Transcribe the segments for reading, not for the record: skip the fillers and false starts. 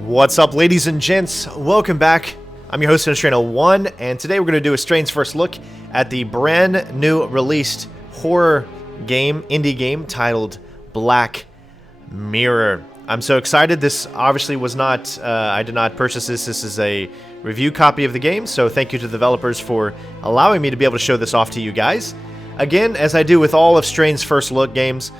What's up, ladies and gents? Welcome back. I'm your host, CenterStrain01, and today we're going to do a Strain's first look at the brand new released horror game, indie game, titled Black Mirror. I'm so excited. This obviously was not, I did not purchase this. This is a review copy of the game, so thank you to the developers for allowing me to be able to show this off to you guys. Again, as I do with all of Strain's first look games,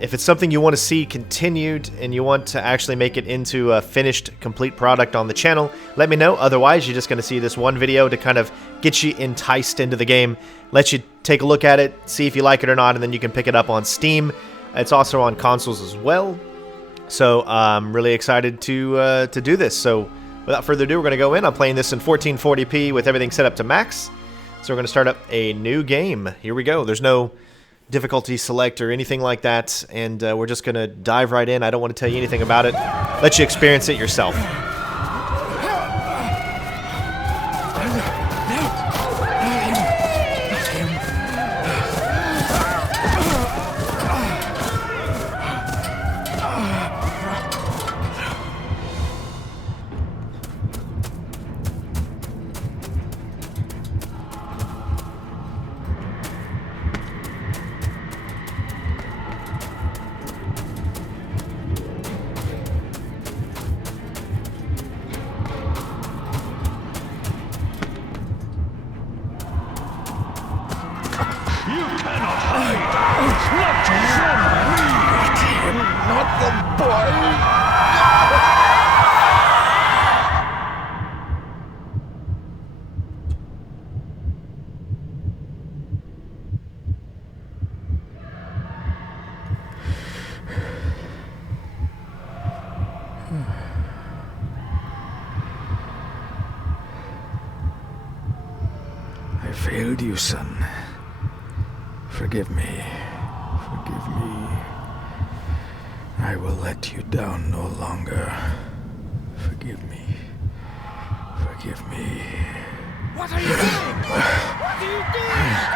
if it's something you want to see continued and you want to actually make it into a finished, complete product on the channel, let me know. Otherwise, you're just going to see this one video to kind of get you enticed into the game, let you take a look at it, see if you like it or not, and then you can pick it up on Steam. It's also on consoles as well. So I'm really excited to do this. So without further ado, we're going to go in. I'm playing this in 1440p with everything set up to max. So we're going to start up a new game. Here we go. There's no difficulty select or anything like that, and we're just gonna dive right in. I don't want to tell you anything about it. Let you experience it yourself. I failed you, son. Forgive me. Forgive me. I will let you down no longer. Forgive me. Forgive me. What are you doing? What are you doing?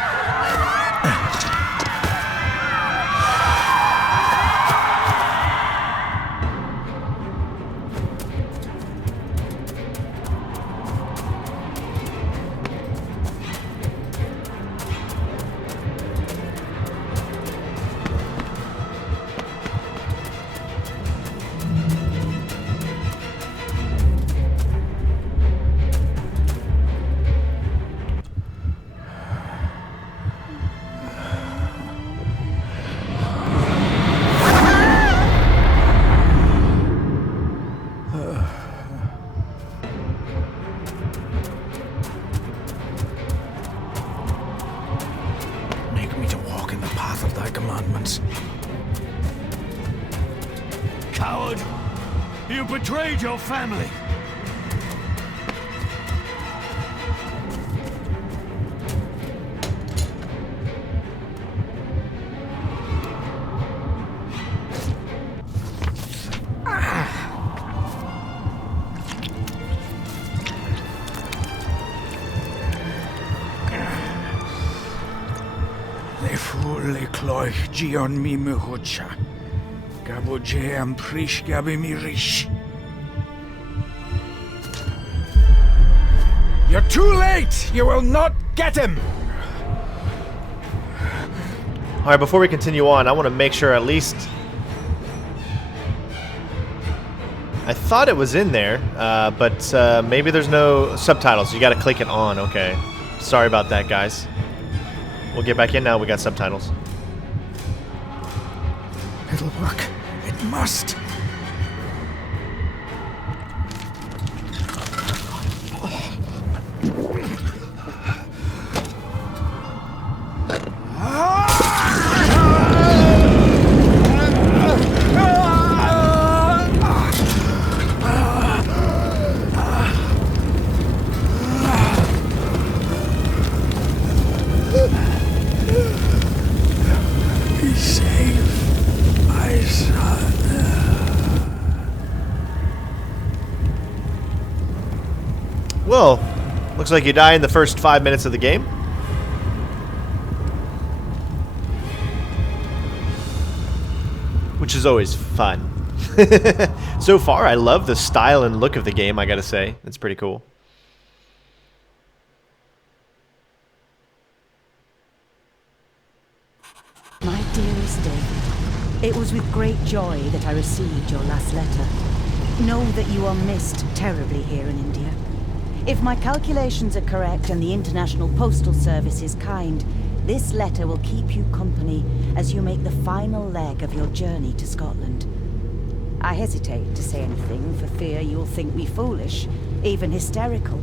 Commandments. Coward! You betrayed your family! Le cloich gion mi muhucha. Gaboje am prish gabi mi rish. You're too late! You will not get him! Alright, before we continue on, I want to make sure at least... I thought it was in there, but maybe there's no subtitles. You gotta click it on, okay. Sorry about that, guys. We'll get back in now. We got subtitles. It'll work. It must. Well, looks like you die in the first 5 minutes of the game. Which is always fun. So far, I love the style and look of the game, I gotta say. It's pretty cool. My dearest David, it was with great joy that I received your last letter. Know that you are missed terribly here in India. If my calculations are correct and the International Postal Service is kind, this letter will keep you company as you make the final leg of your journey to Scotland. I hesitate to say anything for fear you'll think me foolish, even hysterical.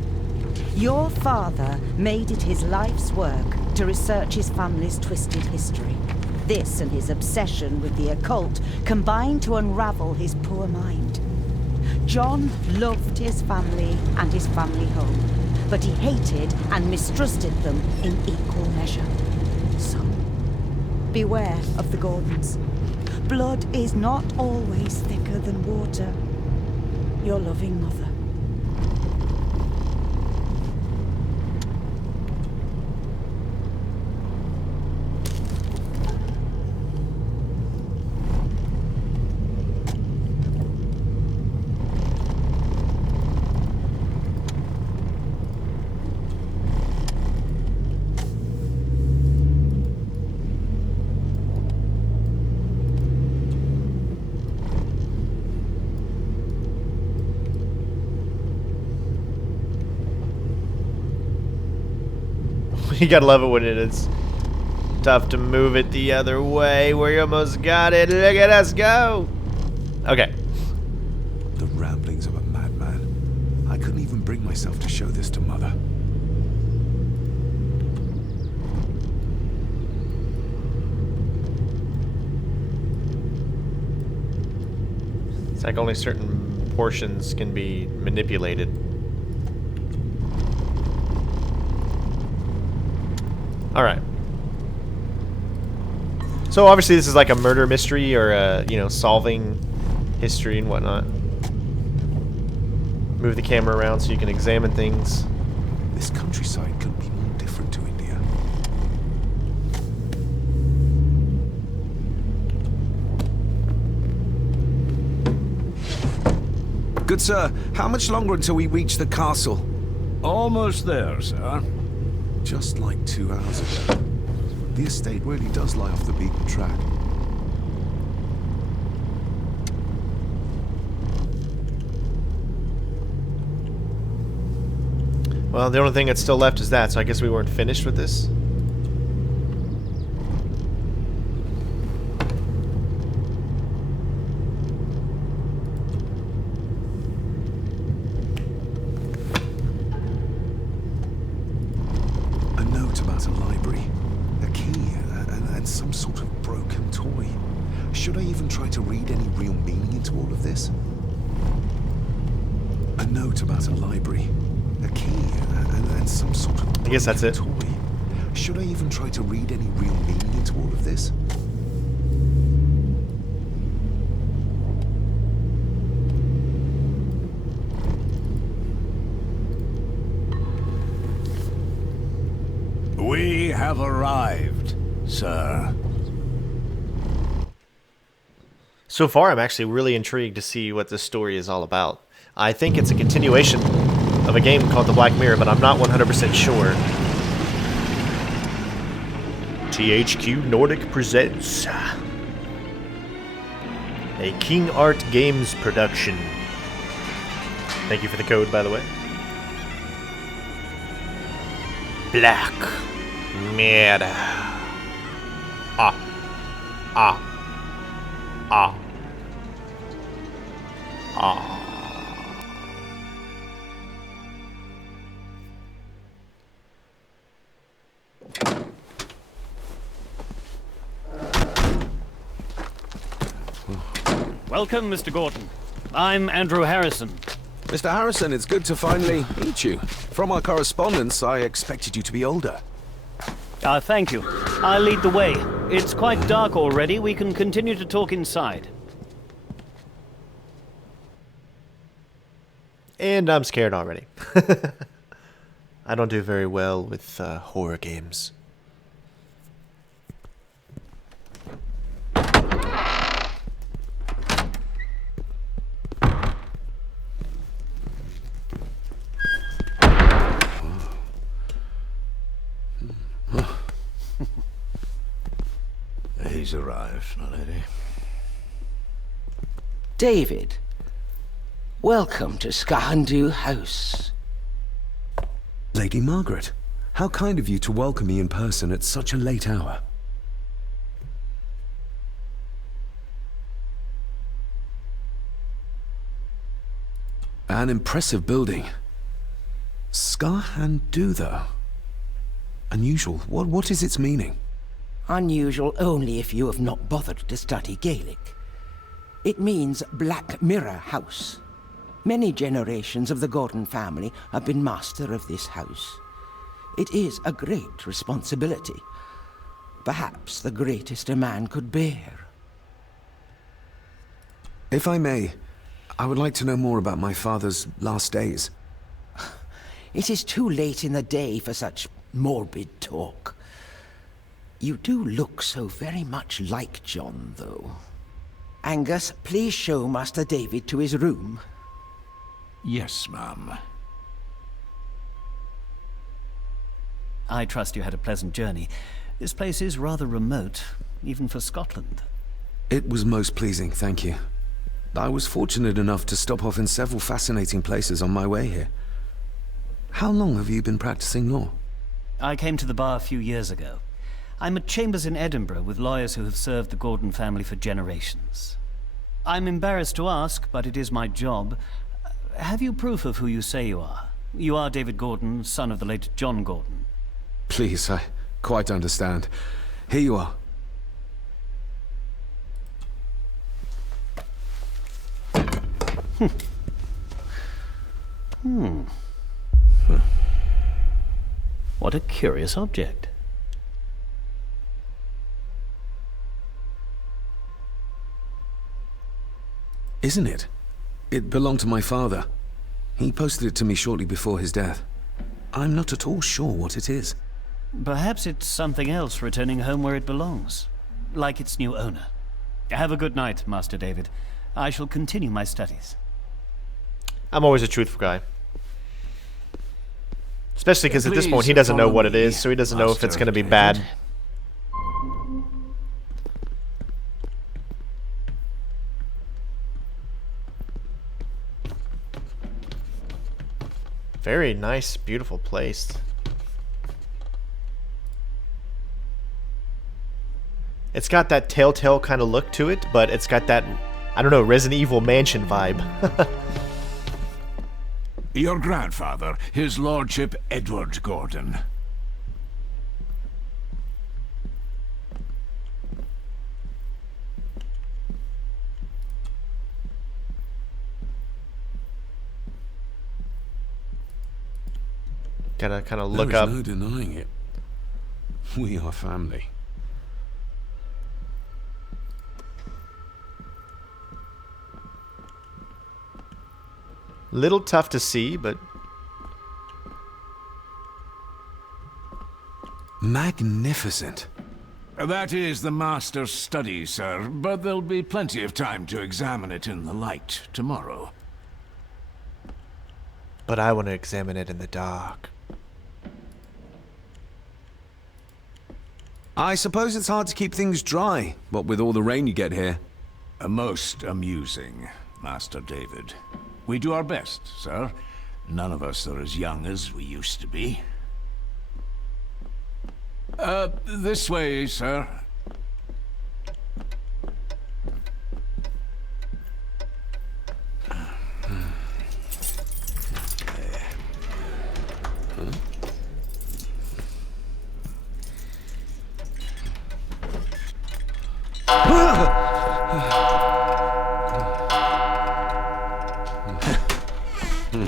Your father made it his life's work to research his family's twisted history. This and his obsession with the occult combined to unravel his poor mind. John loved his family and his family home, but he hated and mistrusted them in equal measure. So, beware of the Gordons. Blood is not always thicker than water. Your loving mother. You gotta love it when it is tough to move it the other way. We almost got it. Look at us go. Okay. The ramblings of a madman. I couldn't even bring myself to show this to Mother. It's like only certain portions can be manipulated. Alright. So obviously this is like a murder mystery or a, you know, solving history and whatnot. Move the camera around so you can examine things. This countryside couldn't be more different to India. Good sir, how much longer until we reach the castle? Almost there, sir. Just like 2 hours ago. The estate really does lie off the beaten track. Well, the only thing that's still left is that, so I guess we weren't finished with this. A note about a library, a key, and some sort of broken toy. Should I even try to read any real meaning into all of this? A note about a library, a key, and some sort of I guess that's it. toy. Should I even try to read any real meaning into all of this? We have arrived, sir. So far, I'm actually really intrigued to see what this story is all about. I think it's a continuation of a game called The Black Mirror, but I'm not 100% sure. THQ Nordic presents a King Art Games production. Thank you for the code, by the way. Black Mirror. Ah. Ah. Ah. Ah. Welcome, Mr. Gordon. I'm Andrew Harrison. Mr. Harrison, it's good to finally meet you. From our correspondence, I expected you to be older. Thank you. I'll lead the way. It's quite dark already. We can continue to talk inside. And I'm scared already. I don't do very well with horror games. He's arrived, my lady. David, welcome to Skahandu House. Lady Margaret, how kind of you to welcome me in person at such a late hour. An impressive building. Skahandu, though. Unusual. What is its meaning? Unusual only if you have not bothered to study Gaelic. It means Black Mirror House. Many generations of the Gordon family have been master of this house. It is a great responsibility. Perhaps the greatest a man could bear. If I may, I would like to know more about my father's last days. It is too late in the day for such morbid talk. You do look so very much like John, though. Angus, please show Master David to his room. Yes, ma'am. I trust you had a pleasant journey. This place is rather remote, even for Scotland. It was most pleasing, thank you. I was fortunate enough to stop off in several fascinating places on my way here. How long have you been practicing law? I came to the bar a few years ago. I'm at chambers in Edinburgh with lawyers who have served the Gordon family for generations. I'm embarrassed to ask, but it is my job. Have you proof of who you say you are? You are David Gordon, son of the late John Gordon. Please, I quite understand. Here you are. What a curious object. Isn't it? It belonged to my father. He posted it to me shortly before his death. I'm not at all sure what it is. Perhaps it's something else returning home where it belongs, like its new owner. Have a good night, Master David. I shall continue my studies. I'm always a truthful guy. Especially because at this point he Please doesn't know follow what it me, is, so he doesn't know if it's Master going to be David. bad. Very nice, beautiful place. It's got that Telltale kind of look to it, but it's got that, I don't know, Resident Evil Mansion vibe. Your grandfather, his lordship Edward Gordon. Gotta kind of look There up. is no denying it. We are family. Little tough to see, but Magnificent. That is the master's study, sir, but there'll be plenty of time to examine it in the light tomorrow. but I want to examine it in the dark. I suppose it's hard to keep things dry, what with all the rain you get here. Most amusing, Master David. We do our best, sir. None of us are as young as we used to be. This way, sir.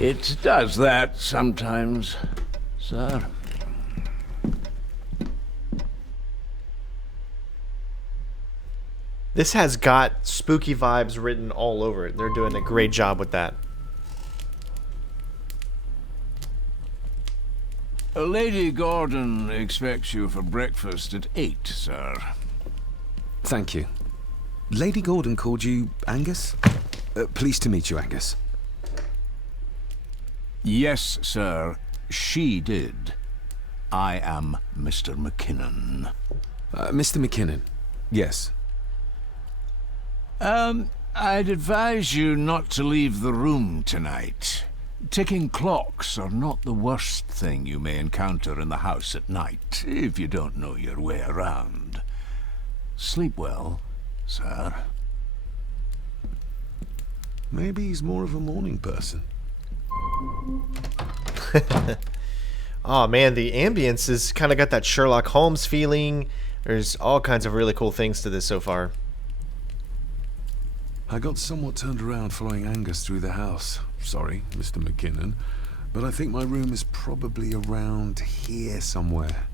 It does that sometimes, sir. This has got spooky vibes written all over it. They're doing a great job with that. Lady Gordon expects you for breakfast at 8, sir. Thank you. Lady Gordon called you Angus? Pleased to meet you, Angus. Yes, sir. She did. I am Mr. McKinnon. Mr. McKinnon, Yes. I'd advise you not to leave the room tonight. Ticking clocks are not the worst thing you may encounter in the house at night, if you don't know your way around. Sleep well, sir. Maybe he's more of a morning person. Oh man, the ambience has kind of got that Sherlock Holmes feeling. There's all kinds of really cool things to this so far. I got somewhat turned around following Angus through the house. Sorry, Mr. McKinnon, but I think my room is probably around here somewhere.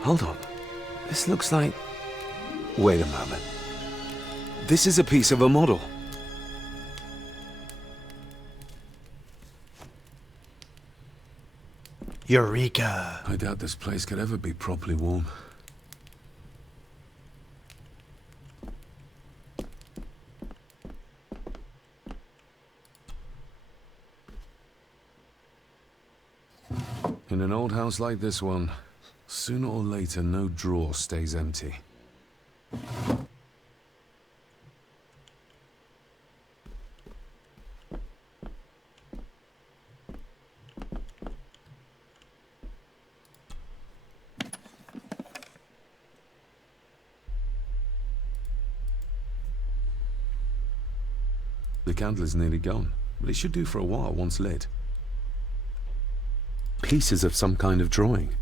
Hold on. This looks like... Wait a moment. This is a piece of a model. Eureka! I doubt this place could ever be properly warm. In an old house like this one, sooner or later no drawer stays empty. The candle is nearly gone, but it should do for a while once lit. Pieces of some kind of drawing.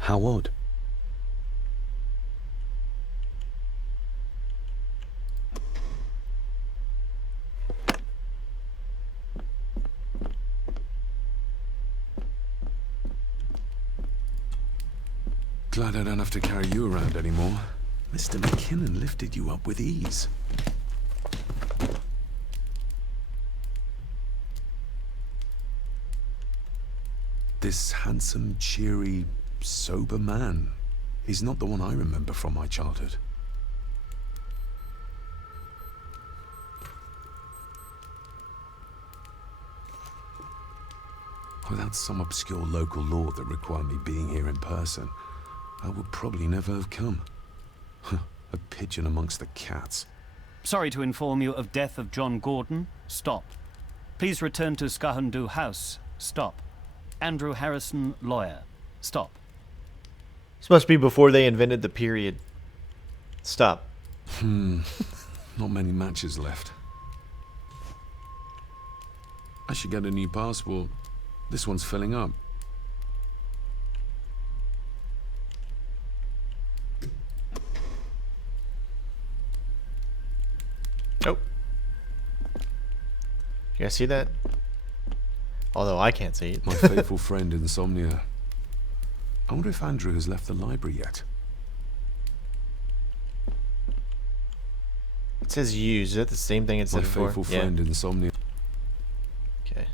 How odd. Glad I don't have to carry you around anymore. Mr. McKinnon lifted you up with ease. This handsome, cheery, sober man. He's not the one I remember from my childhood. Without some obscure local law that required me being here in person, I would probably never have come. A pigeon amongst the cats. Sorry to inform you of death of John Gordon. Stop. Please return to Skahandu House. Stop. Andrew Harrison, lawyer. Stop. This must be before they invented the period. Stop. Not many matches left. I should get a new passport. This one's filling up. Oh. You guys see that? Although I can't see it. My faithful friend Insomnia. I wonder if Andrew has left the library yet. It says use. Is that the same thing it said My before? faithful friend Insomnia. Okay.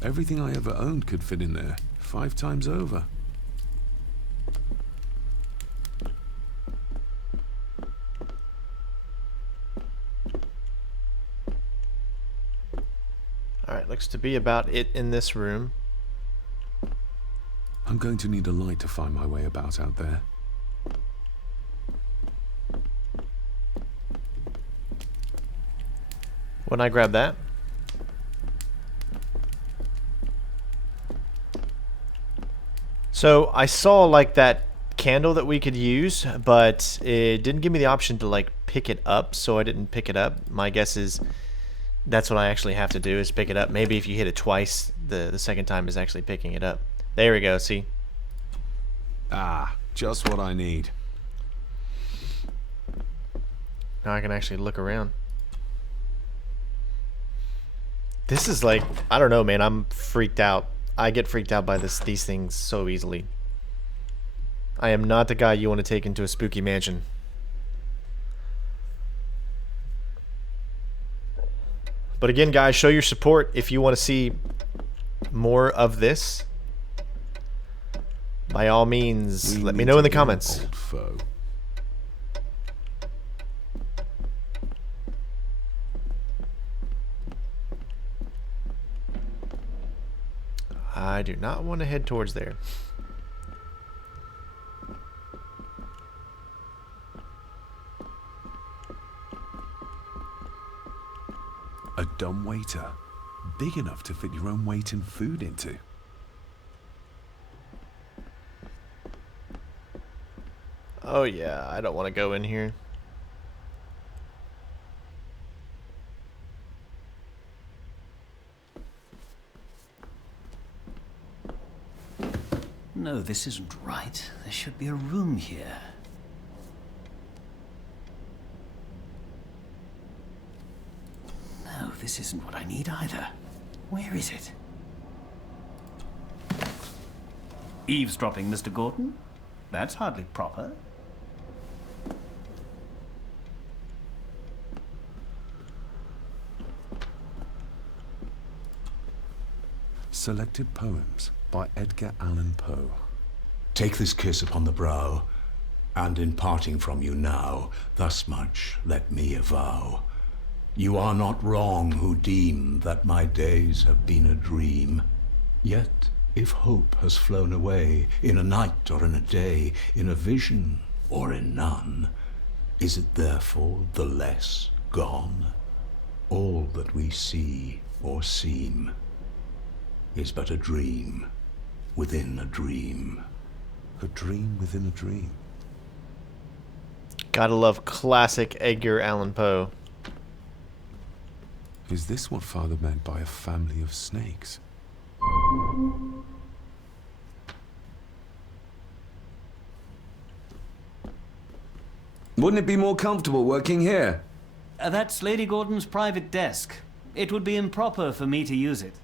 Everything I ever owned could fit in there, 5 times over. Alright, looks to be about it in this room. I'm going to need a light to find my way about out there. When I grab that. So I saw like that candle that we could use, but it didn't give me the option to like pick it up, so I didn't pick it up. My guess is that's what I actually have to do, is pick it up. Maybe if you hit it twice, the second time is actually picking it up. There we go, see? Ah, just what I need. Now I can actually look around. This is like, I don't know, man, I'm freaked out. I get freaked out by these things so easily. I am not the guy you want to take into a spooky mansion. But again, guys, show your support if you want to see more of this. By all means, let me know in the comments. Old foe. I do not want to head towards there. A dumbwaiter. Big enough to fit your own weight and food into. Oh yeah, I don't want to go in here. No, this isn't right. There should be a room here. No, this isn't what I need either. Where is it? Eavesdropping, Mr. Gordon? That's hardly proper. Selected Poems by Edgar Allan Poe. Take this kiss upon the brow, and in parting from you now, thus much let me avow. You are not wrong who deem that my days have been a dream. Yet, if hope has flown away, in a night or in a day, in a vision or in none, is it therefore the less gone? All that we see or seem is but a dream within a dream. A dream within a dream. Gotta love classic Edgar Allan Poe. Is this what Father meant by a family of snakes? Wouldn't it be more comfortable working here? That's Lady Gordon's private desk. It would be improper for me to use it.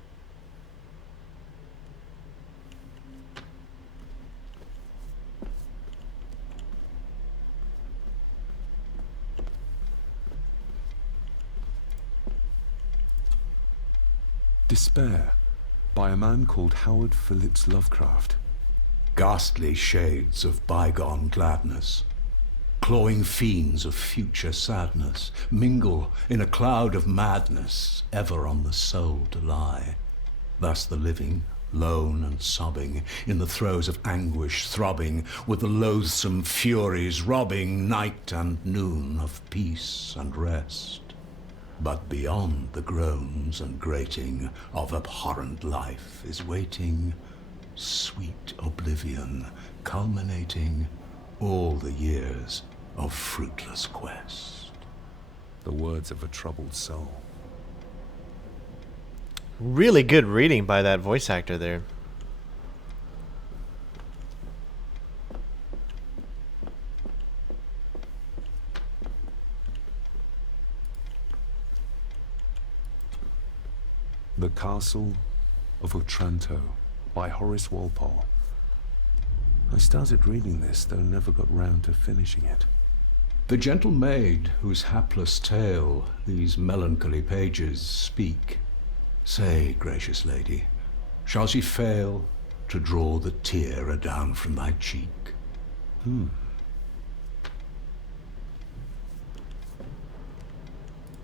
Despair, by a man called Howard Phillips Lovecraft. Ghastly shades of bygone gladness, clawing fiends of future sadness, mingle in a cloud of madness, ever on the soul to lie. Thus the living, lone and sobbing, in the throes of anguish throbbing, with the loathsome furies robbing night and noon of peace and rest. But beyond the groans and grating of abhorrent life is waiting sweet oblivion, culminating all the years of fruitless quest. The words of a troubled soul. Really good reading by that voice actor there. The Castle of Otranto by Horace Walpole. I started reading this, though never got round to finishing it. The gentle maid whose hapless tale these melancholy pages speak, say, gracious lady, shall she fail to draw the tear adown from thy cheek?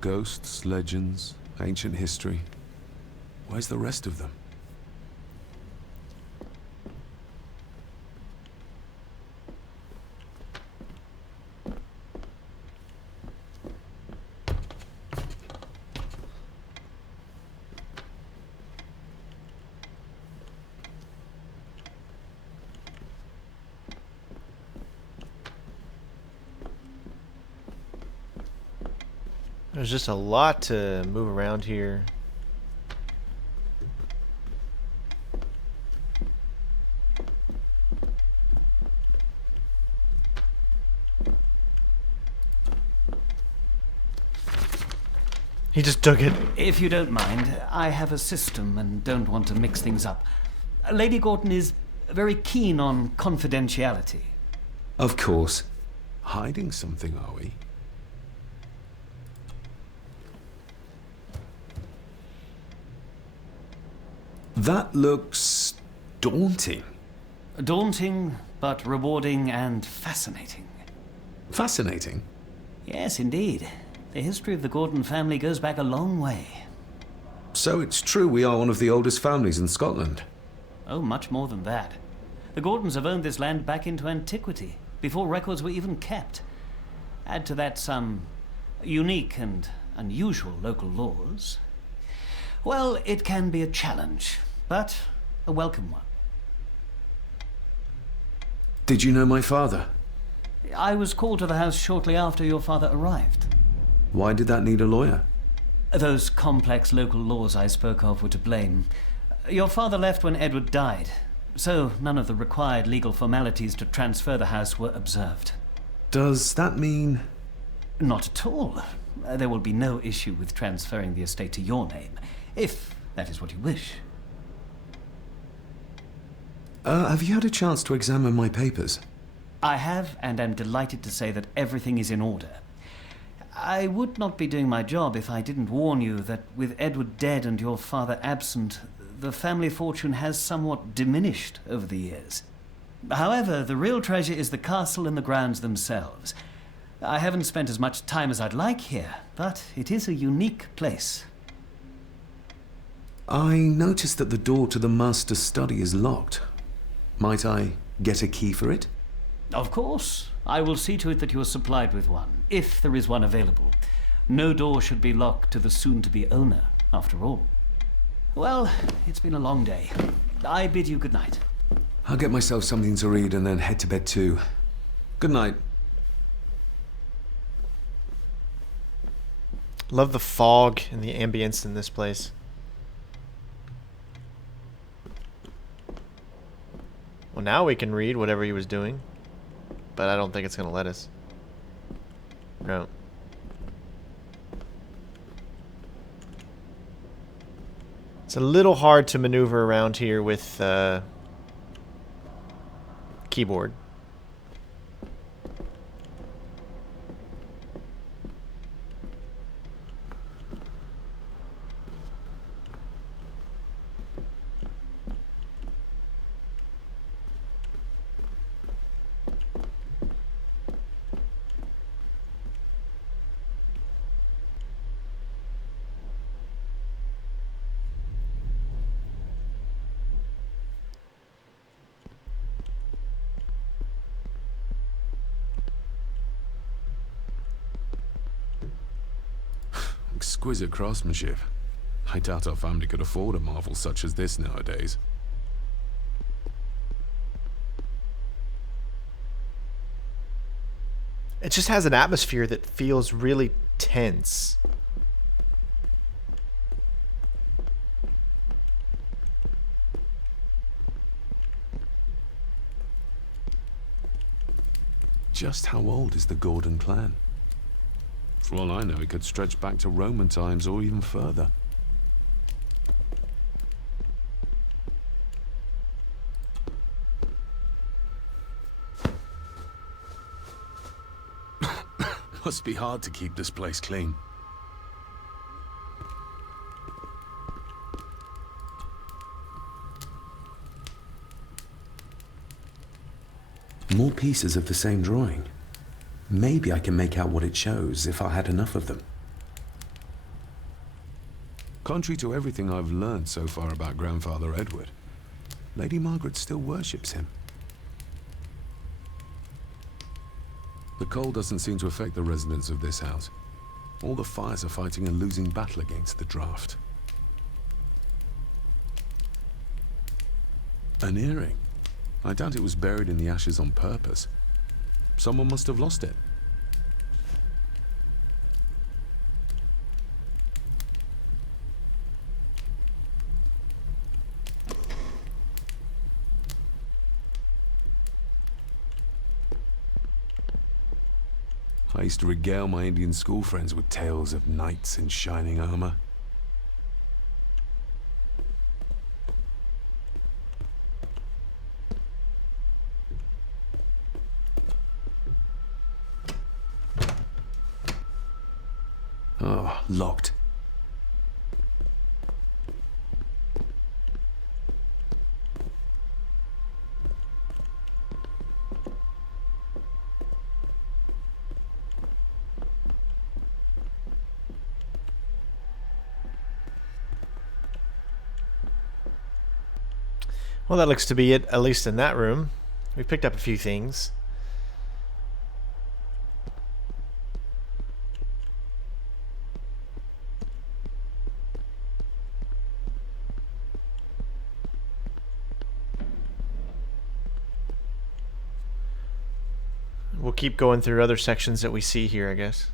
Ghosts, legends, ancient history. Where's the rest of them? There's just a lot to move around here. He just took it. If you don't mind, I have a system and don't want to mix things up. Lady Gordon is very keen on confidentiality. Of course. Hiding something, are we? That looks daunting. Daunting, but rewarding and fascinating. Fascinating? Yes, indeed. The history of the Gordon family goes back a long way. So it's true we are one of the oldest families in Scotland. Oh, much more than that. The Gordons have owned this land back into antiquity, before records were even kept. Add to that some unique and unusual local laws. Well, it can be a challenge, but a welcome one. Did you know my father? I was called to the house shortly after your father arrived. Why did that need a lawyer? Those complex local laws I spoke of were to blame. Your father left when Edward died, so none of the required legal formalities to transfer the house were observed. Does that mean... Not at all. There will be no issue with transferring the estate to your name, if that is what you wish. Have you had a chance to examine my papers? I have, and am delighted to say that everything is in order. I would not be doing my job if I didn't warn you that with Edward dead and your father absent, the family fortune has somewhat diminished over the years. However, the real treasure is the castle and the grounds themselves. I haven't spent as much time as I'd like here, but it is a unique place. I noticed that the door to the master's study is locked. Might I get a key for it? Of course. I will see to it that you are supplied with one, if there is one available. No door should be locked to the soon-to-be owner, after all. Well, it's been a long day. I bid you good night. I'll get myself something to read and then head to bed too. Good night. Love the fog and the ambience in this place. Well, now we can read whatever he was doing, but I don't think it's going to let us. No. It's a little hard to maneuver around here with keyboard. Exquisite craftsmanship. I doubt our family could afford a marvel such as this nowadays. It just has an atmosphere that feels really tense. Just how old is the Gordon clan? For all I know, it could stretch back to Roman times or even further. Must be hard to keep this place clean. More pieces of the same drawing. Maybe I can make out what it shows if I had enough of them. Contrary to everything I've learned so far about Grandfather Edward, Lady Margaret still worships him. The cold doesn't seem to affect the residents of this house. All the fires are fighting a losing battle against the draft. An earring. I doubt it was buried in the ashes on purpose. Someone must have lost it. I used to regale my Indian school friends with tales of knights in shining armor. Oh, locked. Well, that looks to be it, at least in that room. We picked up a few things. We'll keep going through other sections that we see here, I guess.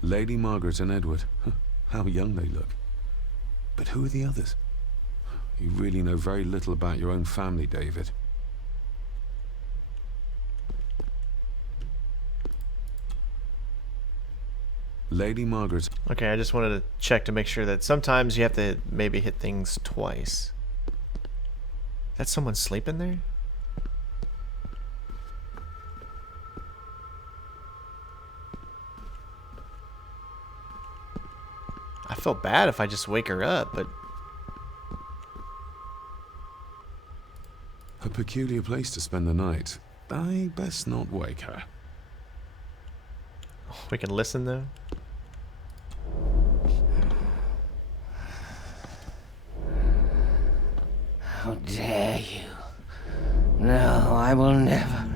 Lady Margaret and Edward. How young they look. But who are the others? You really know very little about your own family, David. Lady Margaret. Okay, I just wanted to check to make sure that sometimes you have to maybe hit things twice. That's someone sleeping there? I felt bad if I just wake her up, but... A peculiar place to spend the night. I best not wake her. We can listen, though. How dare you? No, I will never.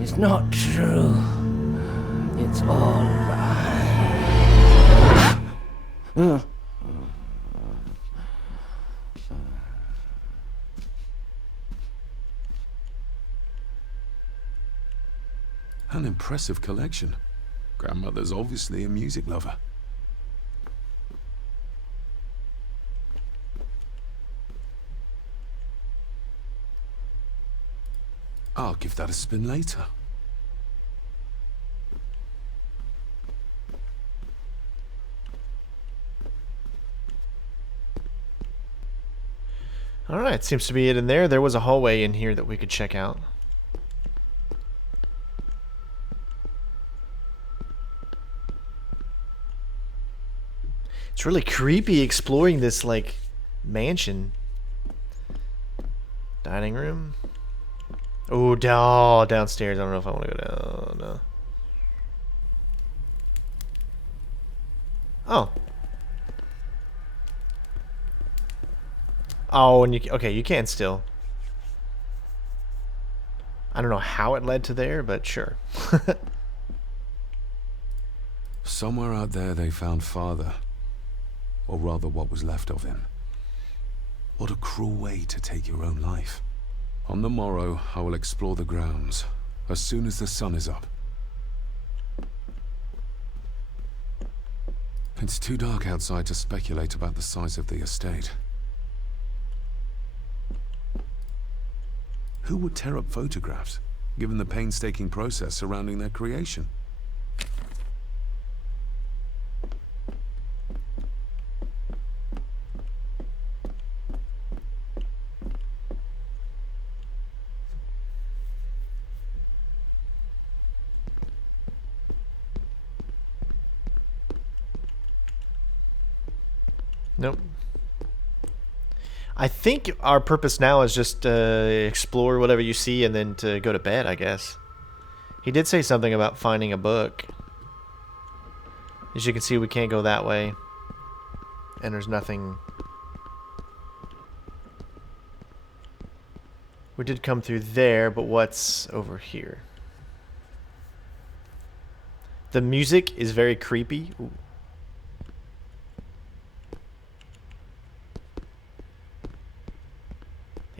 It's not true. It's all right. An impressive collection. Grandmother's obviously a music lover. I'll give that a spin later. Alright, seems to be it in there. There was a hallway in here that we could check out. It's really creepy exploring this, like, mansion. Dining room. Oh, downstairs. I don't know if I want to go down. No. Oh. Oh, and okay, you can still. I don't know how it led to there, but sure. Somewhere out there they found Father. Or rather, what was left of him. What a cruel way to take your own life. On the morrow, I will explore the grounds, as soon as the sun is up. It's too dark outside to speculate about the size of the estate. Who would tear up photographs, given the painstaking process surrounding their creation? Nope. I think our purpose now is just explore whatever you see and then to go to bed, I guess. He did say something about finding a book. As you can see, we can't go that way. And there's nothing. We did come through there, but what's over here? The music is very creepy. Ooh.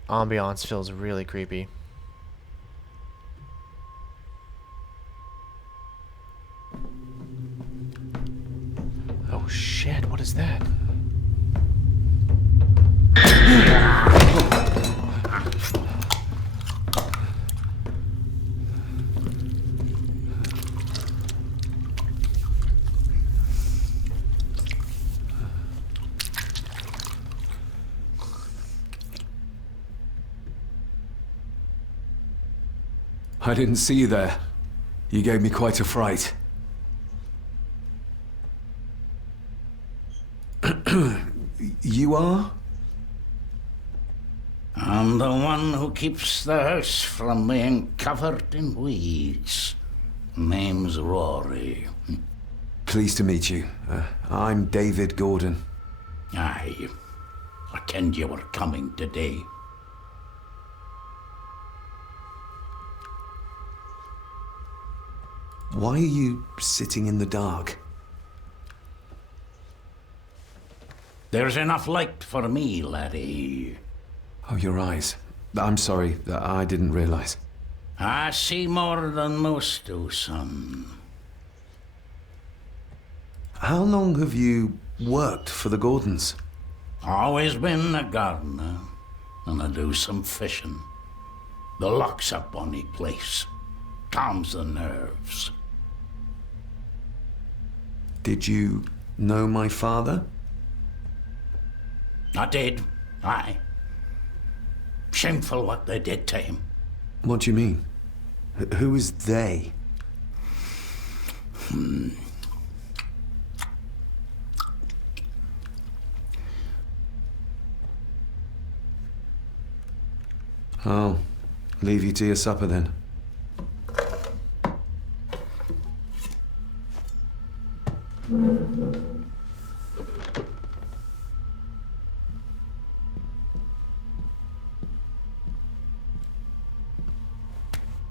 Ambiance feels really creepy. Oh shit, what is that? I didn't see you there. You gave me quite a fright. You are? I'm I'm the one who keeps the house from being covered in weeds. Name's Rory. Pleased to meet you. I'm David Gordon. Aye. I kenned you were coming today. Why are you sitting in the dark? There's enough light for me, laddie. Oh, your eyes. I'm sorry, I didn't realize. I see more than most do, son. How long have you worked for the Gordons? Always been a gardener, and I do some fishing. The loch's a bonny place. Calms the nerves. Did you know my father? I did, aye. Shameful what they did to him. What do you mean? Who is they? I'll leave you to your supper then.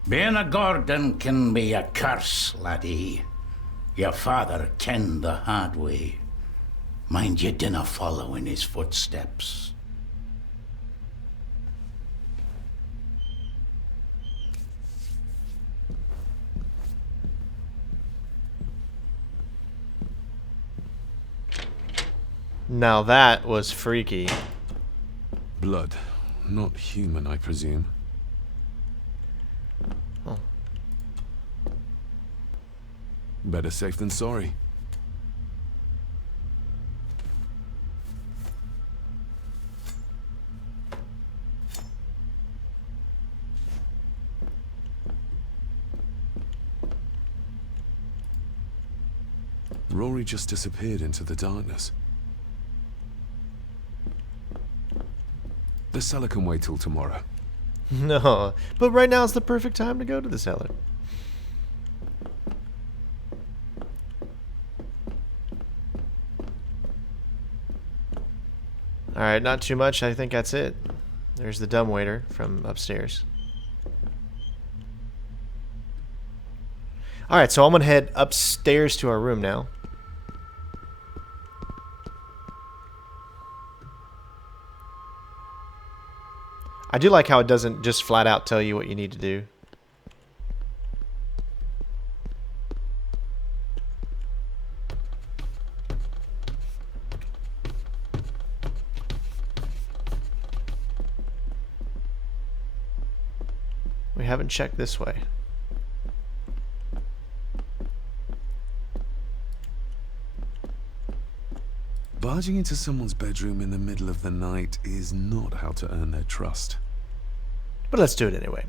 Being a Gordon can be a curse, laddie. Your father kenned the hard way. Mind you dinna follow in his footsteps. Now that was freaky. Blood. Not human, I presume. Oh. Better safe than sorry. Rory just disappeared into the darkness. The cellar can wait till tomorrow. No, but right now is the perfect time to go to the cellar. Alright, not too much. I think that's it. There's the dumbwaiter from upstairs. Alright, so I'm going to head upstairs to our room now. I do like how it doesn't just flat out tell you what you need to do. We haven't checked this way. Barging into someone's bedroom in the middle of the night is not how to earn their trust. But let's do it anyway.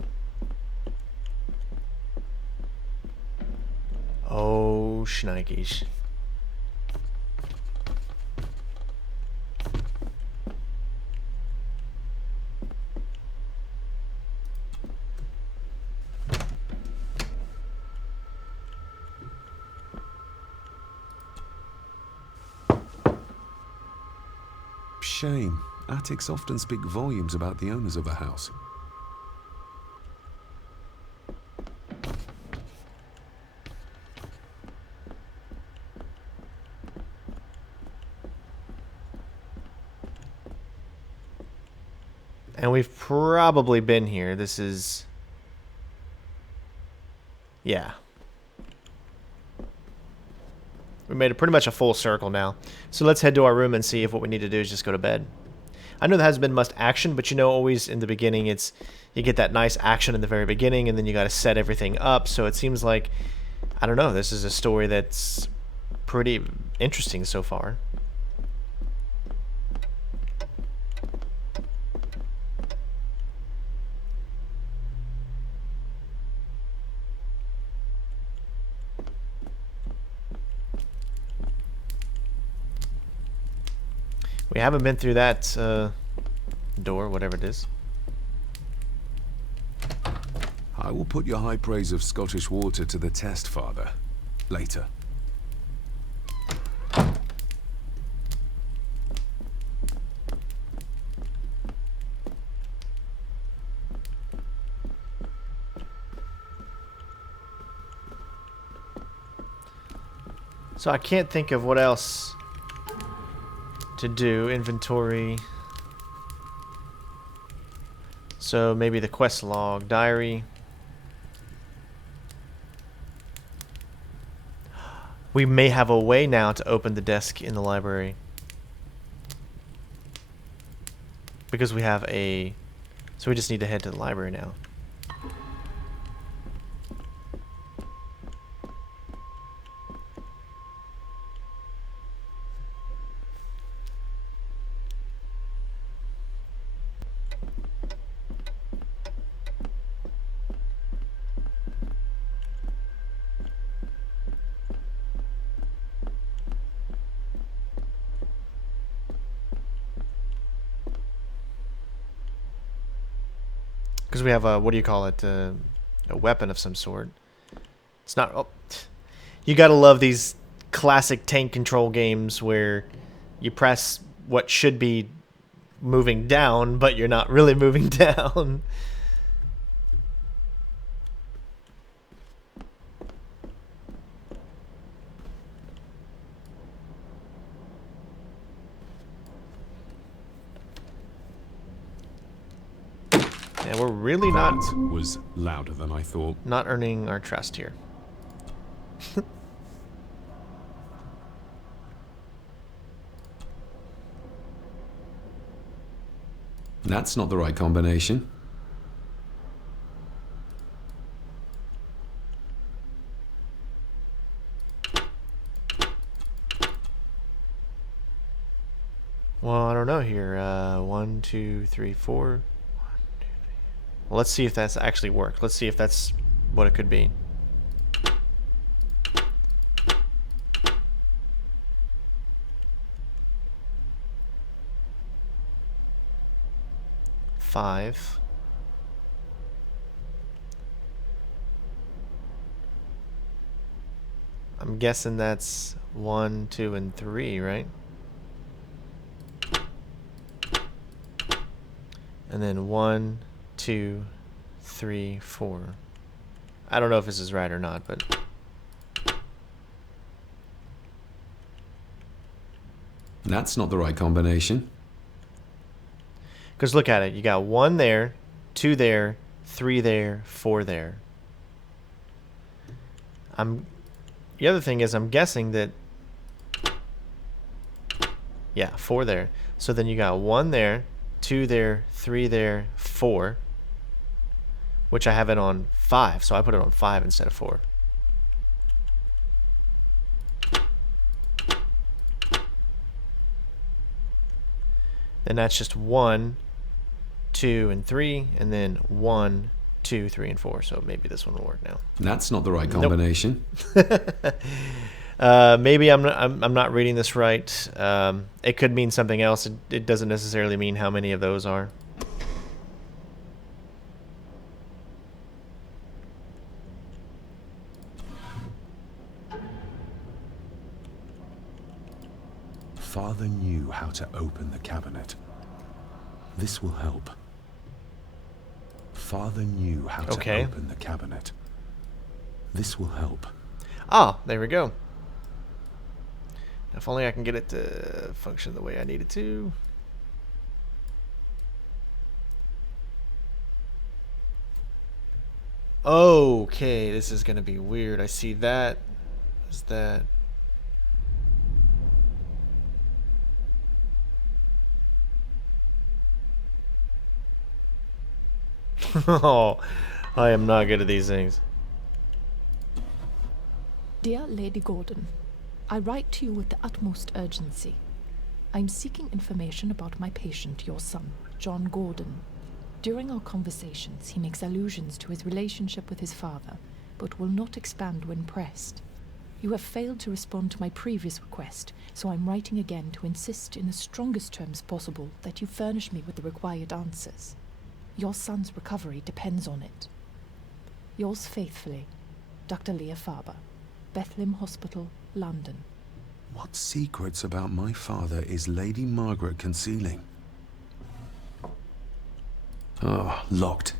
Oh, shnikes. Shame. Attics often speak volumes about the owners of a house. And we've probably been here. This is... yeah. We made pretty much a full circle now. So let's head to our room and see if what we need to do is just go to bed. I know there hasn't been much action, but you know, always in the beginning, it's you get that nice action in the very beginning, and then you got to set everything up. So it seems like, I don't know, this is a story that's pretty interesting so far. We haven't been through that door, whatever it is. I will put your high praise of Scottish water to the test, Father. Later. So I can't think of what else to do. Inventory. So maybe the quest log, diary. We may have a way now to open the desk in the library. Because we have a... So we just need to head to the library now. Because we have a, what do you call it, a weapon of some sort. It's not, oh, you gotta love these classic tank control games where you press what should be moving down, but you're not really moving down. Yeah, we're really not... That was louder than I thought. Not earning our trust here. That's not the right combination. Well, I don't know here. 1, 2, 3, 4. Well, let's see if that's actually worked. Let's see if that's what it could be. Five. I'm guessing that's 1, 2, and 3, right? And then 1, 2, 3, 4. I don't know if this is right or not, but That's not the right combination. because look at it. You got 1 there, 2 there, 3 there, 4 there. The other thing is I'm guessing that, yeah, 4 there. So then you got 1 there, 2 there, 3 there, 4, which I have it on 5, so I put it on 5 instead of 4. Then that's just 1, 2, and 3, and then 1, 2, 3, and 4. So maybe this one will work now. That's not the right combination. Maybe I'm not reading this right. It could mean something else. It doesn't necessarily mean how many of those are. Father knew how to open the cabinet. This will help. Father knew how to open the cabinet. This will help. Ah, there we go. If only I can get it to function the way I need it to. Okay, this is going to be weird. I see that. Is that... Oh, I am not good at these things. Dear Lady Gordon, I write to you with the utmost urgency. I'm seeking information about my patient, your son, John Gordon. During our conversations, he makes allusions to his relationship with his father, but will not expand when pressed. You have failed to respond to my previous request, so I'm writing again to insist in the strongest terms possible that you furnish me with the required answers. Your son's recovery depends on it. Yours faithfully, Dr. Leah Farber, Bethlehem Hospital, London. What secrets about my father is Lady Margaret concealing? Oh, locked.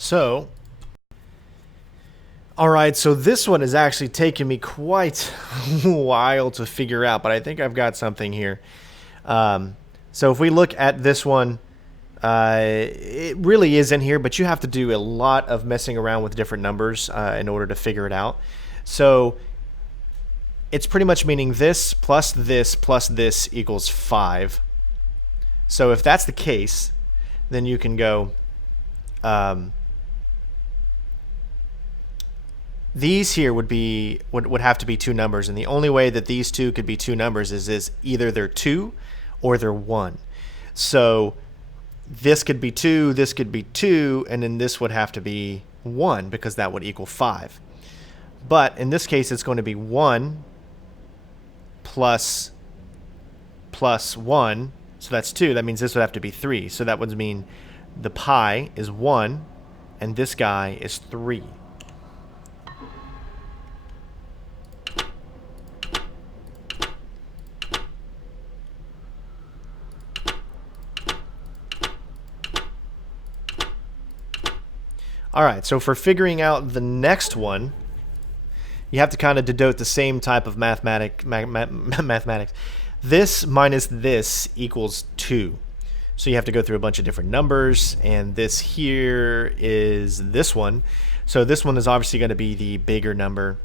So, alright, so this one is actually taking me quite a while to figure out, but I think I've got something here. So if we look at this one, it really is in here, but you have to do a lot of messing around with different numbers in order to figure it out. So it's pretty much meaning this plus this equals 5. So if that's the case, then you can go... these here would have to be two numbers, and the only way that these two could be two numbers is either they're 2 or they're 1. So this could be 2, this could be 2, and then this would have to be 1 because that would equal 5. But in this case, it's going to be 1 plus 1, so that's 2. That means this would have to be 3. So that would mean the pi is 1, and this guy is 3. Alright, so for figuring out the next one, you have to kind of denote the same type of mathematics. This minus this equals 2. So you have to go through a bunch of different numbers, and this here is this one. So this one is obviously going to be the bigger number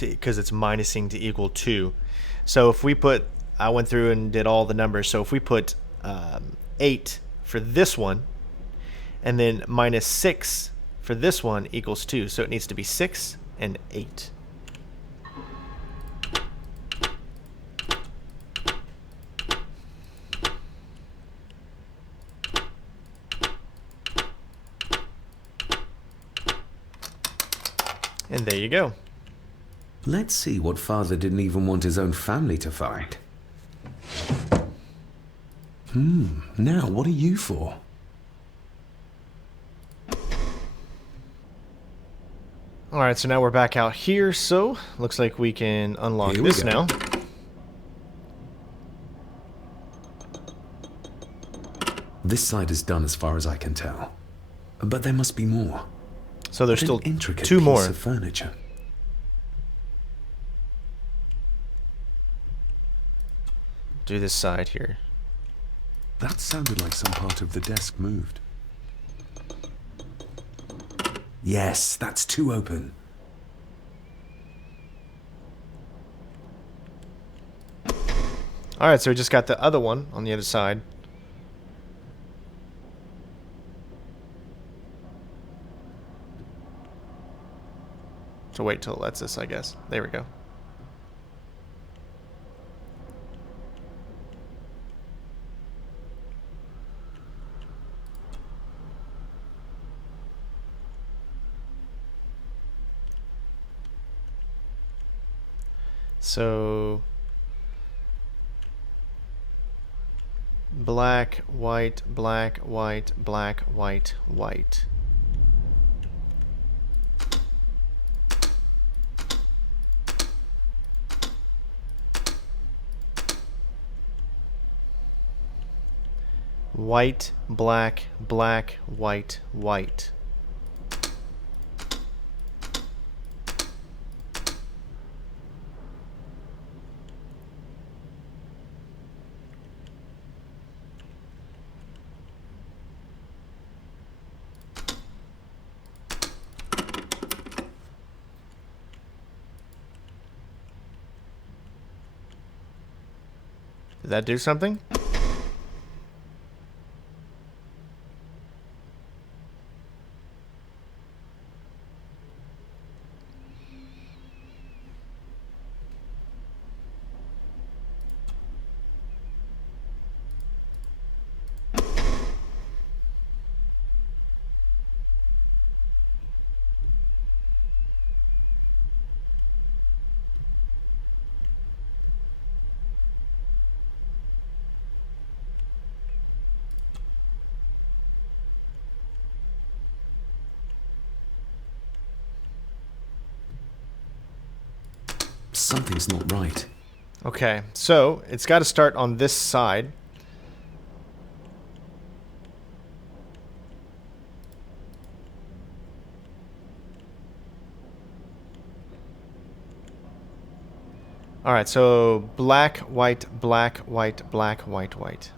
because it's minusing to equal 2. So if we put, I went through and did all the numbers, so if we put 8 for this one, and then minus 6 for this one equals 2. So it needs to be 6 and 8. And there you go. Let's see what father didn't even want his own family to find. Now what are you for? Alright, so now we're back out here, so looks like we can unlock this now. This side is done as far as I can tell. But there must be more. So there's still intricate 2 more. Piece of furniture. Do this side here. That sounded like some part of the desk moved. Yes, that's 2 open. Alright, so we just got the other one on the other side. So wait till it lets us, I guess. There we go. So black, white, black, white, black, white, white. White, black, black, white, white. Did that do something? Something's not right. Okay, so it's got to start on this side. Alright, so black, white, black, white, black, white, white.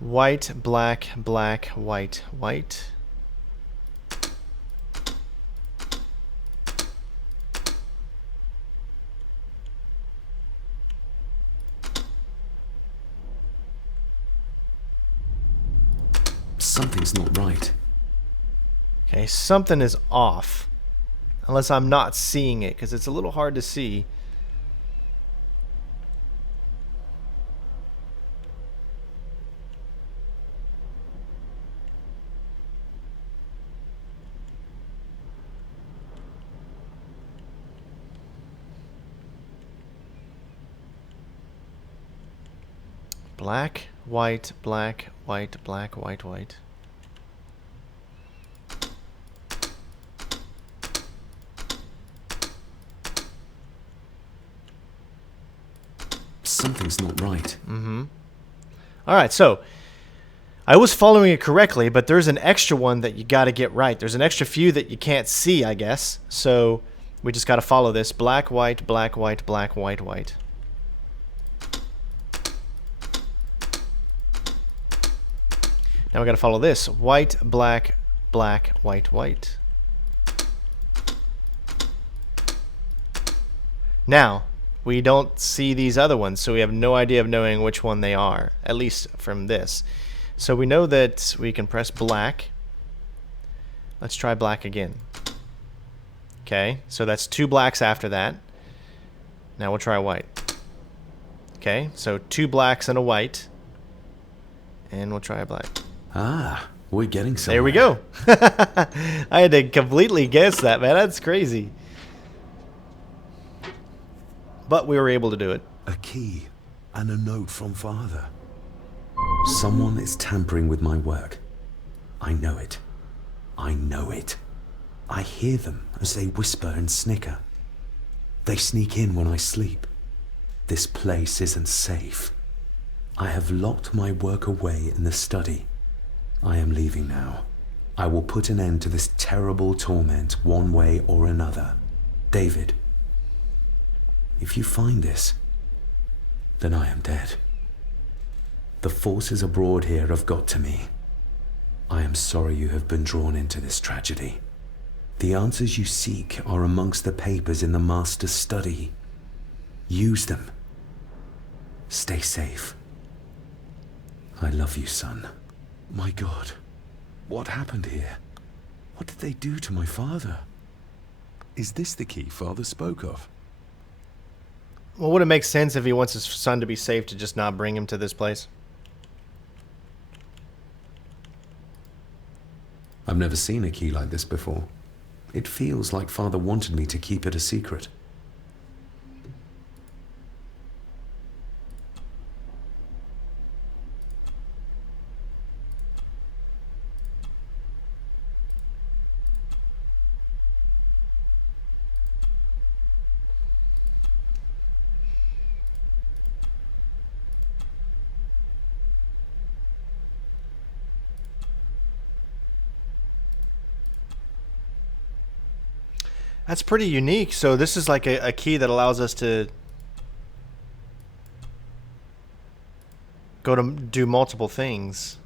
White, black, black, white, white. Something's not right. Okay, something is off. Unless I'm not seeing it, because it's a little hard to see. Black, white, black, white, black, white, white. Something's not right. Alright, so I was following it correctly, but there's an extra one that you got to get right. There's an extra few that you can't see, I guess. So we just got to follow this. Black, white, black, white, black, white, white. Now we got to follow this. White, black, black, white, white. Now, we don't see these other ones, so we have no idea of knowing which one they are, at least from this. So we know that we can press black. Let's try black again. Okay, so that's 2 blacks after that. Now we'll try white. Okay, so 2 blacks and a white. And we'll try a black. Ah, we're getting somewhere. There we go. I had to completely guess that, man. That's crazy. But we were able to do it. A key and a note from Father. Someone is tampering with my work. I know it. I know it. I hear them as they whisper and snicker. They sneak in when I sleep. This place isn't safe. I have locked my work away in the study. I am leaving now. I will put an end to this terrible torment one way or another. David, if you find this, then I am dead. The forces abroad here have got to me. I am sorry you have been drawn into this tragedy. The answers you seek are amongst the papers in the Master's study. Use them. Stay safe. I love you, son. My God, what happened here? What did they do to my father? Is this the key Father spoke of? Well, would it make sense if he wants his son to be safe to just not bring him to this place? I've never seen a key like this before. It feels like Father wanted me to keep it a secret. That's pretty unique. So this is like a key that allows us to go to do multiple things.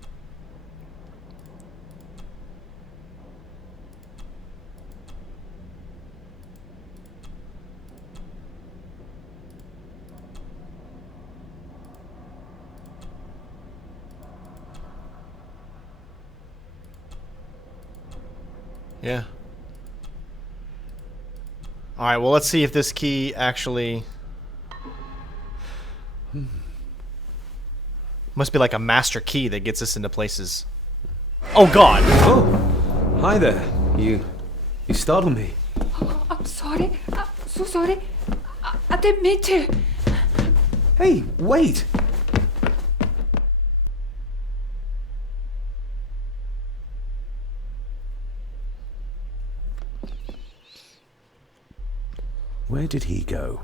Yeah. All right, well, let's see if this key actually... Must be like a master key that gets us into places. Oh, God! Oh, hi there. You startled me. Oh, I'm sorry. I'm so sorry. I didn't mean to. Hey, wait! Where did he go?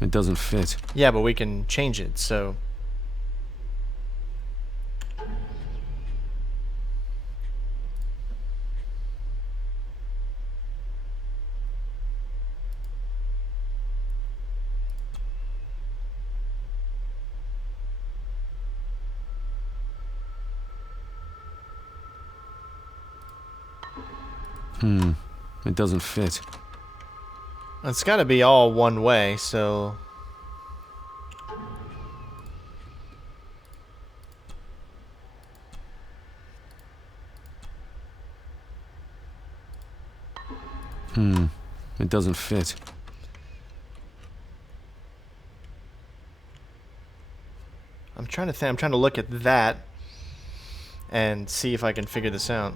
It doesn't fit. Yeah, but we can change it, so... It doesn't fit. It's gotta be all one way, so... It doesn't fit. I'm trying to think. I'm trying to look at that and see if I can figure this out.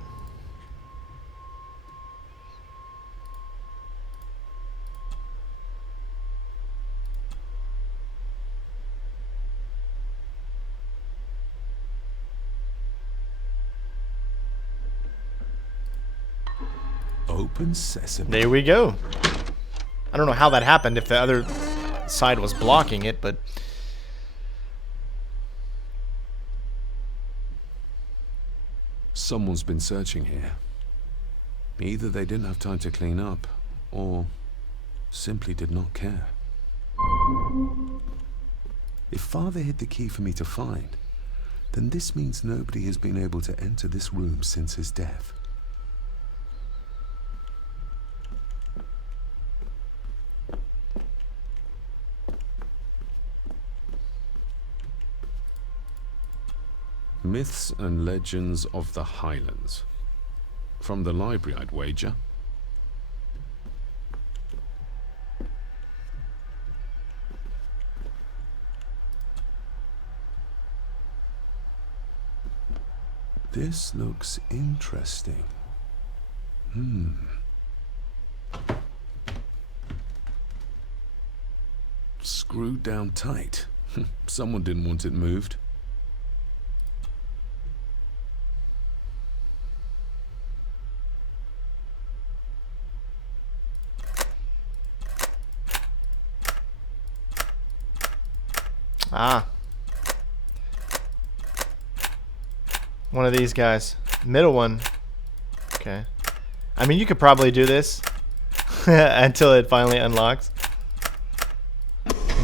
Open sesame. There we go. I don't know how that happened if the other side was blocking it, but... Someone's been searching here. Either they didn't have time to clean up, or simply did not care. If Father hid the key for me to find, then this means nobody has been able to enter this room since his death. Myths and Legends of the Highlands. From the library, I'd wager. This looks interesting. Screwed down tight. Someone didn't want it moved. Ah. One of these guys. Middle one. Okay. I mean, you could probably do this until it finally unlocks.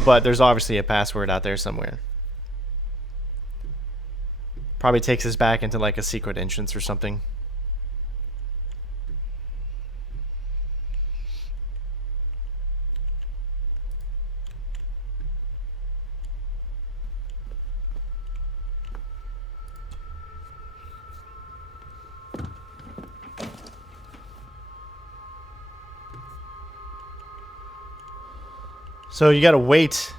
But there's obviously a password out there somewhere. Probably takes us back into like a secret entrance or something. So you gotta wait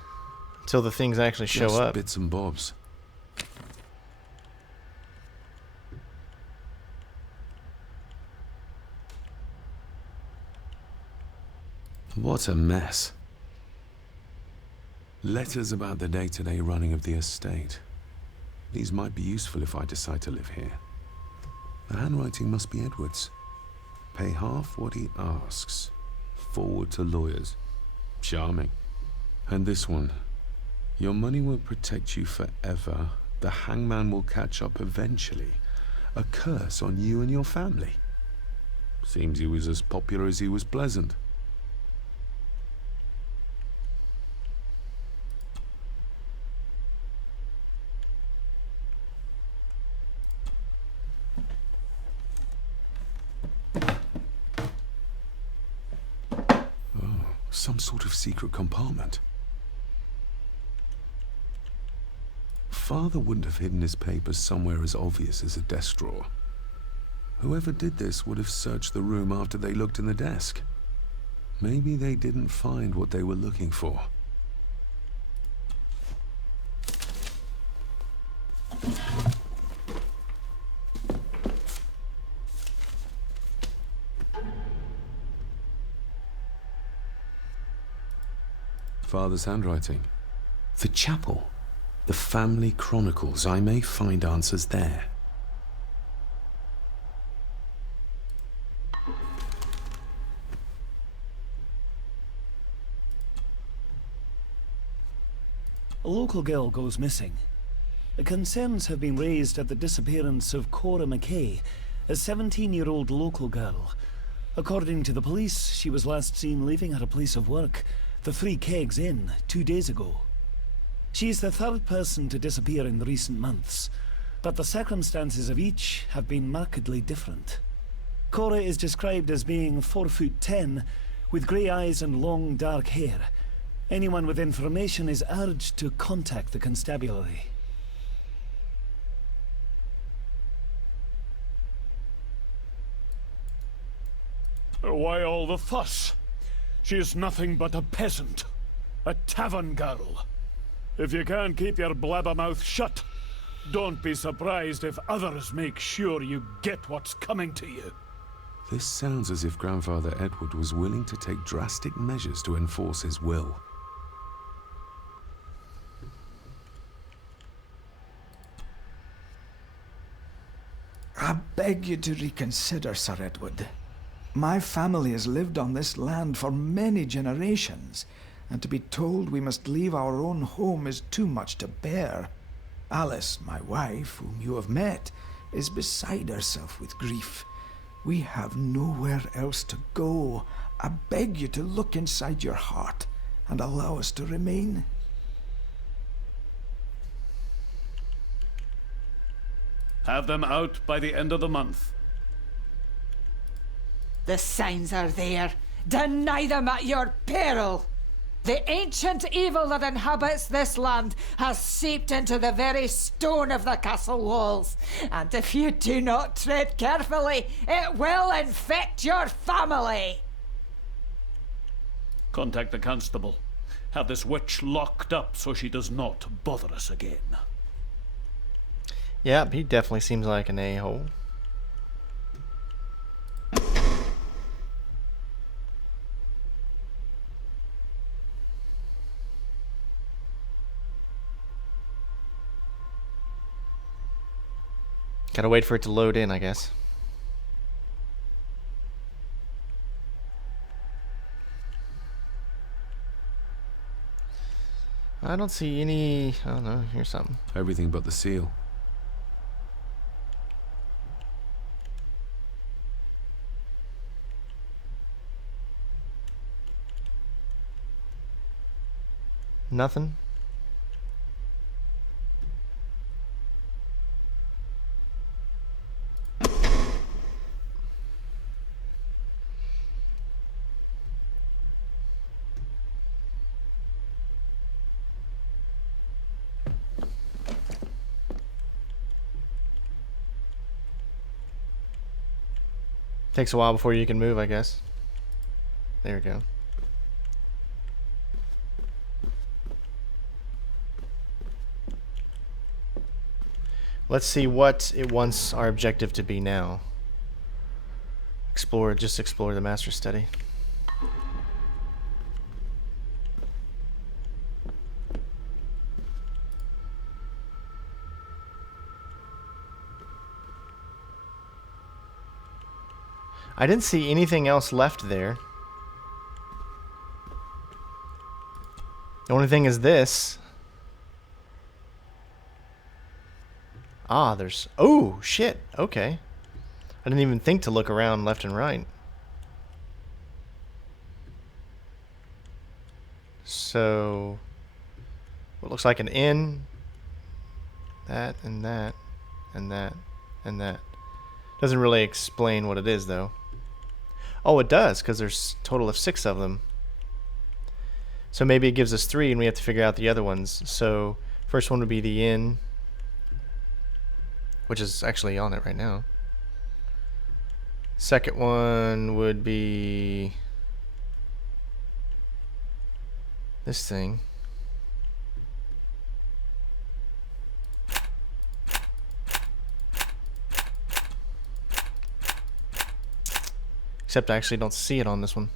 until the things actually show Just up. Bits and bobs. What a mess. Letters about the day-to-day running of the estate. These might be useful if I decide to live here. The handwriting must be Edward's. Pay half what he asks. Forward to lawyers. Charming. And this one. Your money won't protect you forever. The hangman will catch up eventually. A curse on you and your family. Seems he was as popular as he was pleasant. Oh, some sort of secret compartment. Father wouldn't have hidden his papers somewhere as obvious as a desk drawer. Whoever did this would have searched the room after they looked in the desk. Maybe they didn't find what they were looking for. Father's handwriting. The chapel. The family chronicles. I may find answers there. A local girl goes missing. Concerns have been raised at the disappearance of Cora McKay, a 17-year-old local girl. According to the police, she was last seen leaving her place of work, the Three Kegs Inn, 2 days ago. She is the third person to disappear in recent months, but the circumstances of each have been markedly different. Cora is described as being 4'10", with grey eyes and long dark hair. Anyone with information is urged to contact the constabulary. Why all the fuss? She is nothing but a peasant. A tavern girl. If you can't keep your blabbermouth shut, don't be surprised if others make sure you get what's coming to you. This sounds as if Grandfather Edward was willing to take drastic measures to enforce his will. I beg you to reconsider, Sir Edward. My family has lived on this land for many generations, and to be told we must leave our own home is too much to bear. Alice, my wife, whom you have met, is beside herself with grief. We have nowhere else to go. I beg you to look inside your heart and allow us to remain. Have them out by the end of the month. The signs are there. Deny them at your peril. The ancient evil that inhabits this land has seeped into the very stone of the castle walls. And if you do not tread carefully, it will infect your family. Contact the constable. Have this witch locked up so she does not bother us again. Yep, he definitely seems like an a-hole. Gotta wait for it to load in, I guess. I don't see any... I don't know, here's something. Everything but the seal. Nothing? Takes a while before you can move, I guess. There we go. Let's see what it wants our objective to be now. Just explore the master study. I didn't see anything else left there. The only thing is this. Ah, there's... Oh, shit. Okay. I didn't even think to look around left and right. So... What looks like an inn. That, and that, and that, and that. Doesn't really explain what it is, though. Oh, it does, because there's a total of 6 of them. So maybe it gives us 3, and we have to figure out the other ones. So, first one would be the inn, which is actually on it right now. Second one would be this thing. Except I actually don't see it on this one.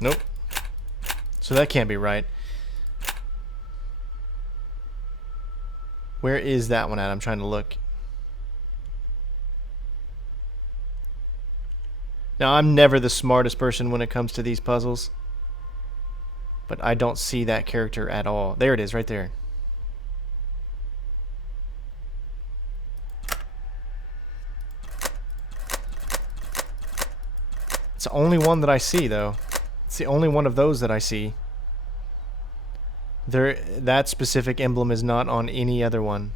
Nope. So that can't be right. Where is that one at? I'm trying to look. Now, I'm never the smartest person when it comes to these puzzles, but I don't see that character at all. There it is, right there. It's the only one that I see, though. It's the only one of those that I see. That specific emblem is not on any other one.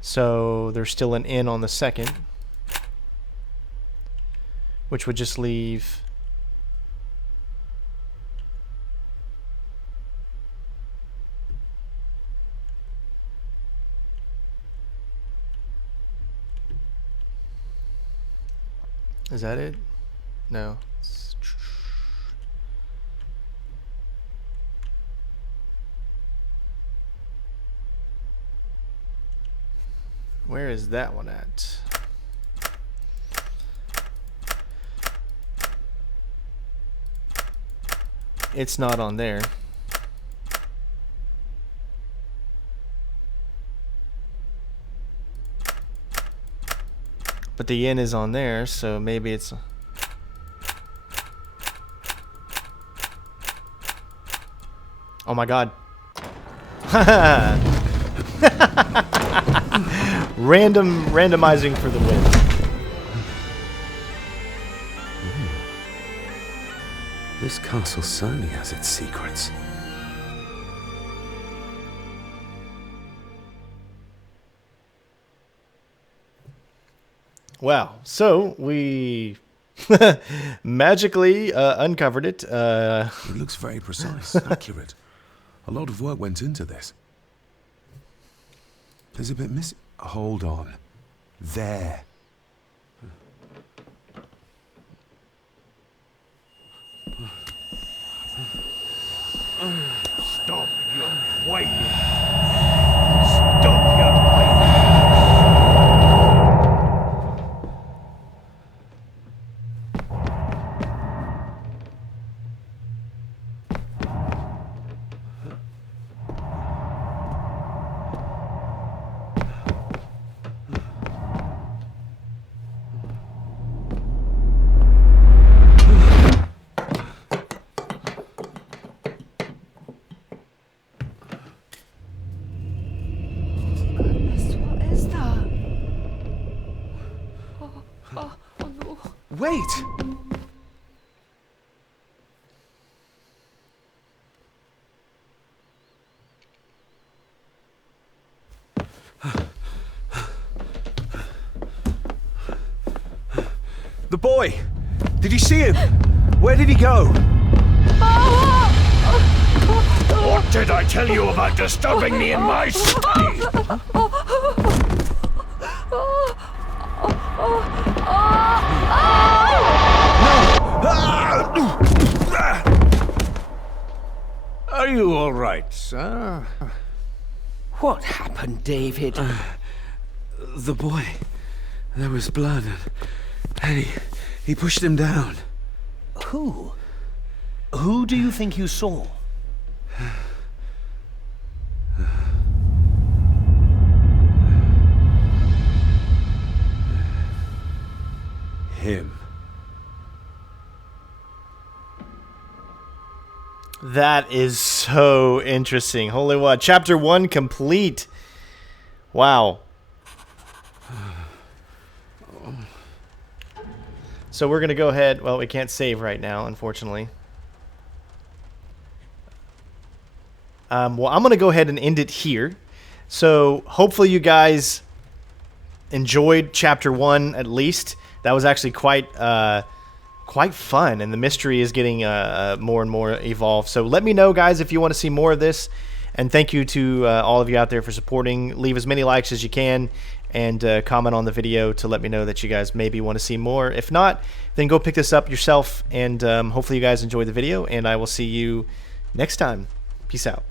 So there's still an N on the second, which would just leave Is that it? No. Where is that one at? It's not on there. But the yen is on there, so maybe it's... Oh my god. Randomizing for the win. This castle certainly has its secrets. Wow, so we magically uncovered it. It looks very precise, accurate. A lot of work went into this. There's a bit missing. Hold on. There. Stop your whining. Stop your whining. Wait! The boy! Did you see him? Where did he go? What did I tell you about disturbing me in my study? Are you all right, sir? What happened, David? The boy. There was blood, and he pushed him down. Who? Who do you think you saw? Him. That is so interesting. Holy what? Chapter 1 complete. Wow. So we're going to go ahead. Well, we can't save right now, unfortunately. Well, I'm going to go ahead and end it here. So hopefully you guys enjoyed Chapter 1 at least. That was actually quite fun, and the mystery is getting more and more evolved. So let me know, guys, if you want to see more of this. And thank you to all of you out there for supporting. Leave as many likes as you can, and comment on the video to let me know that you guys maybe want to see more. If not, then go pick this up yourself, and hopefully you guys enjoy the video, and I will see you next time. Peace out.